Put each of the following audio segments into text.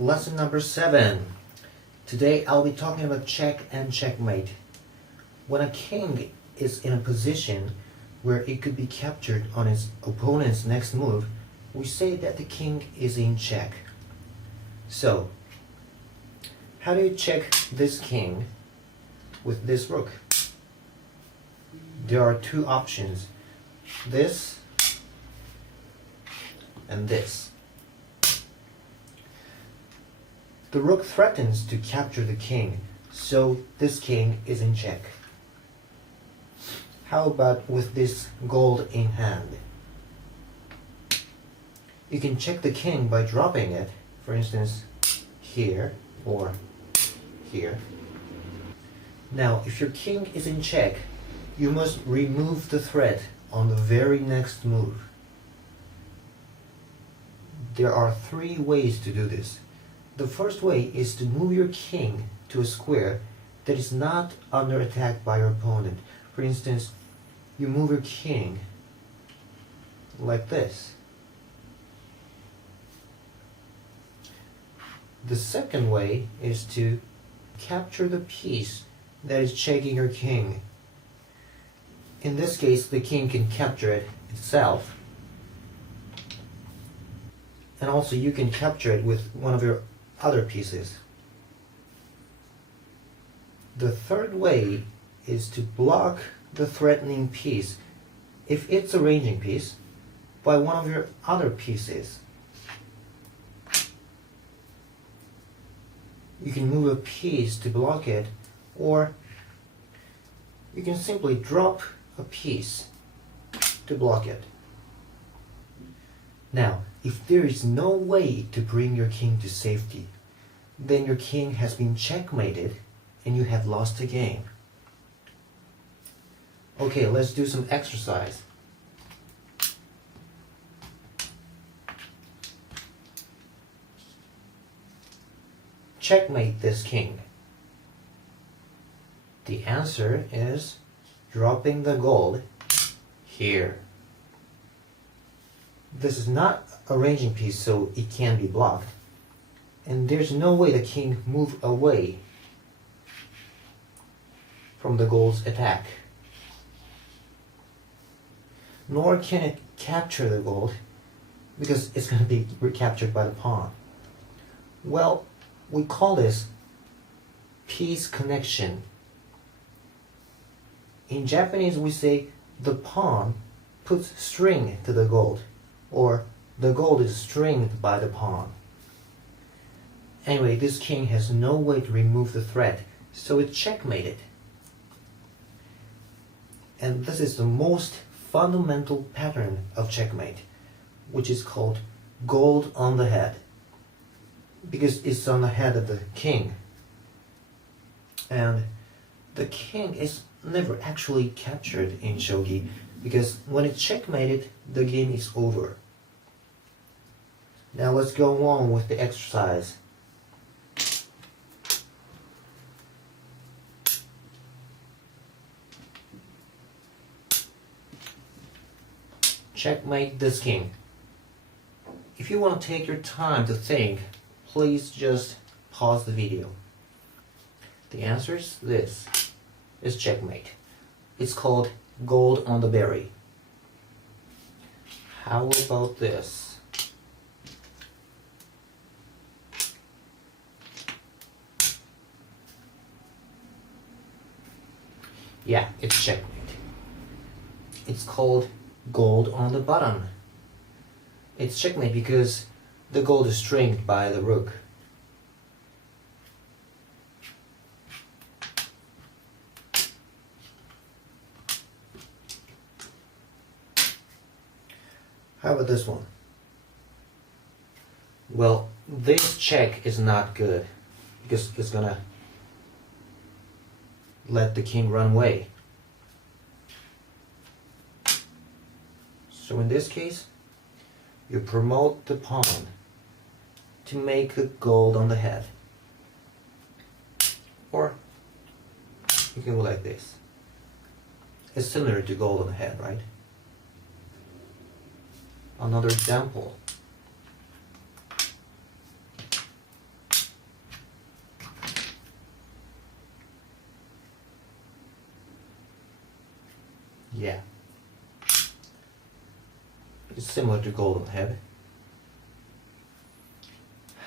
Lesson number 7. Today I'll be talking about check and checkmate. When a king is in a position where it could be captured on its opponent's next move, we say that the king is in check. So, how do you check this king with this rook? There are two options, this and this. The rook threatens to capture the king, so this king is in check. How about with this gold in hand? You can check the king by dropping it, for instance, here or here. Now, if your king is in check, you must remove the threat on the very next move. There are 3 ways to do this. The first way is to move your king to a square that is not under attack by your opponent. For instance, you move your king like this. The second way is to capture the piece that is checking your king. In this case, the king can capture it itself. And also you can capture it with one of your other pieces. The third way is to block the threatening piece, if it's a ranging piece, by one of your other pieces. You can move a piece to block it, or you can simply drop a piece to block it. Now, if there is no way to bring your king to safety, then your king has been checkmated and you have lost the game. Okay, let's do some exercise. Checkmate this king. The answer is dropping the gold here. This is not a ranging piece, so it can be blocked. And there's no way the king moves away from the gold's attack. Nor can it capture the gold, because it's going to be recaptured by the pawn. Well, we call this piece connection. In Japanese, we say the pawn puts string to the gold, or the gold is stringed by the pawn. Anyway, this king has no way to remove the threat, so it's checkmated. And this is the most fundamental pattern of checkmate, which is called gold on the head, because it's on the head of the king. And the king is never actually captured in shogi, because when it's checkmated, the game is over. Now let's go on with the exercise. Checkmate this king. If you want to take your time to think, please just pause the video. The answer is this. It's checkmate. It's called gold on the berry. How about this? Yeah, it's checkmate. It's called gold on the bottom. It's checkmate because the gold is stringed by the rook. How about this one? Well, this check is not good because it's gonna let the king run away. So in this case, you promote the pawn to make a gold on the head. Or you can go like this. It's similar to gold on the head, right? Another example. Yeah. It's similar to golden head.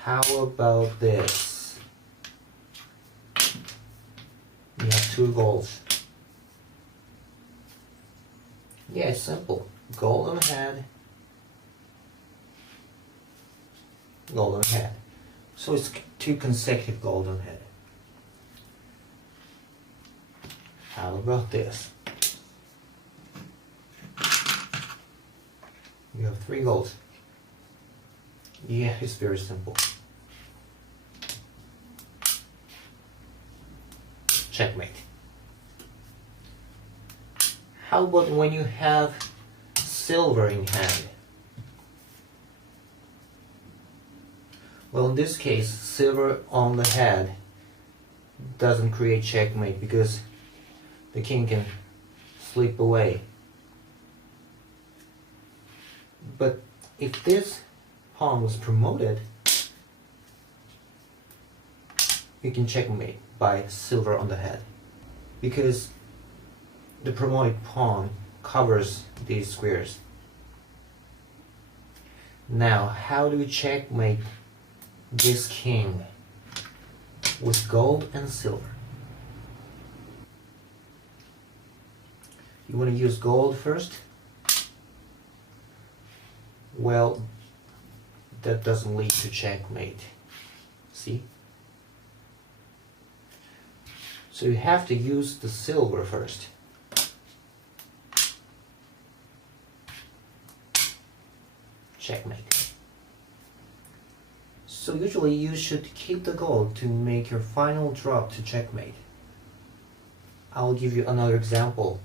How about this? We have two golds. Yeah, it's simple. Golden head, golden head. So it's two consecutive golden head. How about this? You have three golds. Yeah, it's very simple. Checkmate. How about when you have silver in hand? Well, in this case, silver on the head doesn't create checkmate because the king can slip away. But if this pawn was promoted, you can checkmate by silver on the head because the promoted pawn covers these squares. Now, how do we checkmate this king with gold and silver? You want to use gold first? Well, that doesn't lead to checkmate. See? So you have to use the silver first. Checkmate. So usually you should keep the gold to make your final drop to checkmate. I'll give you another example.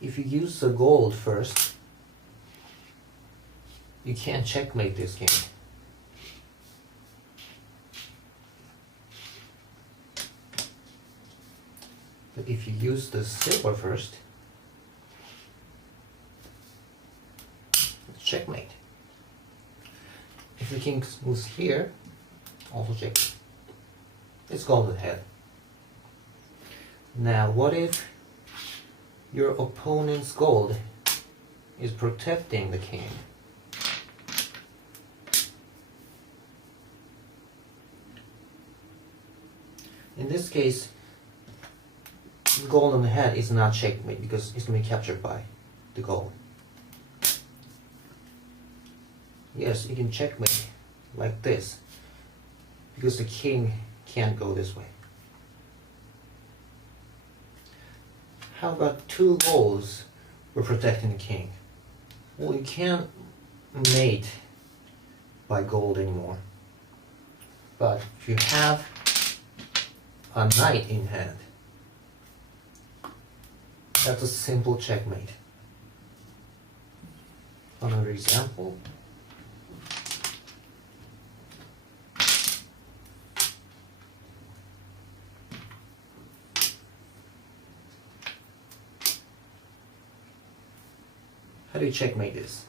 If you use the gold first, you can't checkmate this game. But if you use the silver first, it's checkmate. If the king moves here, also check. It's golden head. Now, what if your opponent's gold is protecting the king? In this case, gold on the head is not checkmate because it's going to be captured by the gold. Yes, you can checkmate like this because the king can't go this way. How about two golds for protecting the king? Well, you can't mate by gold anymore. But if you have a knight in hand, that's a simple checkmate. Another example. How do you checkmate this?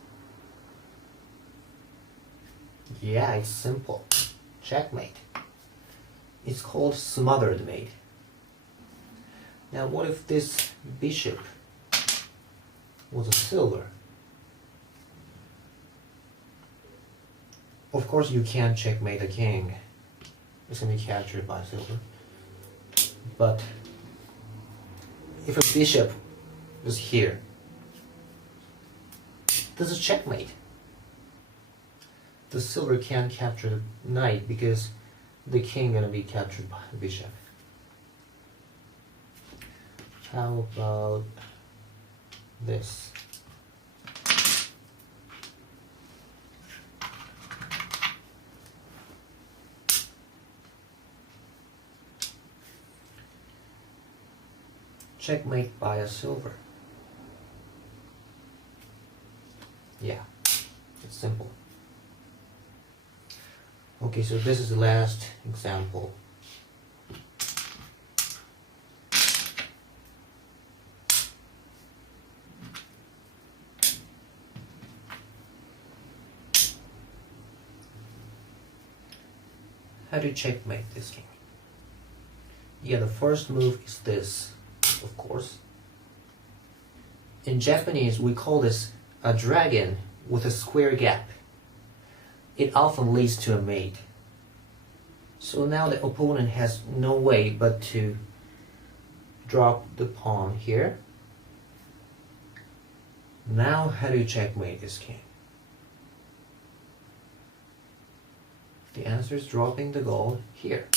Yeah, it's simple. Checkmate. It's called Smothered Mate. Now what if this bishop was a silver? Of course you can't checkmate the king. It's going to be captured by silver. But if a bishop was here, this is checkmate. The silver can't capture the knight because the king gonna be captured by the bishop. How about this? Checkmate by a silver. Yeah, it's simple. Okay, so this is the last example. how to checkmate this king? Yeah, the first move is this, of course. In Japanese, we call this a dragon with a square gap. It often leads to a mate. So now the opponent has no way but to drop the pawn here. Now how do you checkmate this king? The answer is dropping the gold here.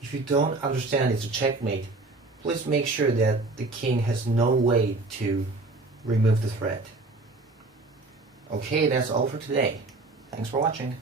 If you don't understand it's a checkmate, please make sure that the king has no way to remove the threat. Okay, that's all for today. Thanks for watching.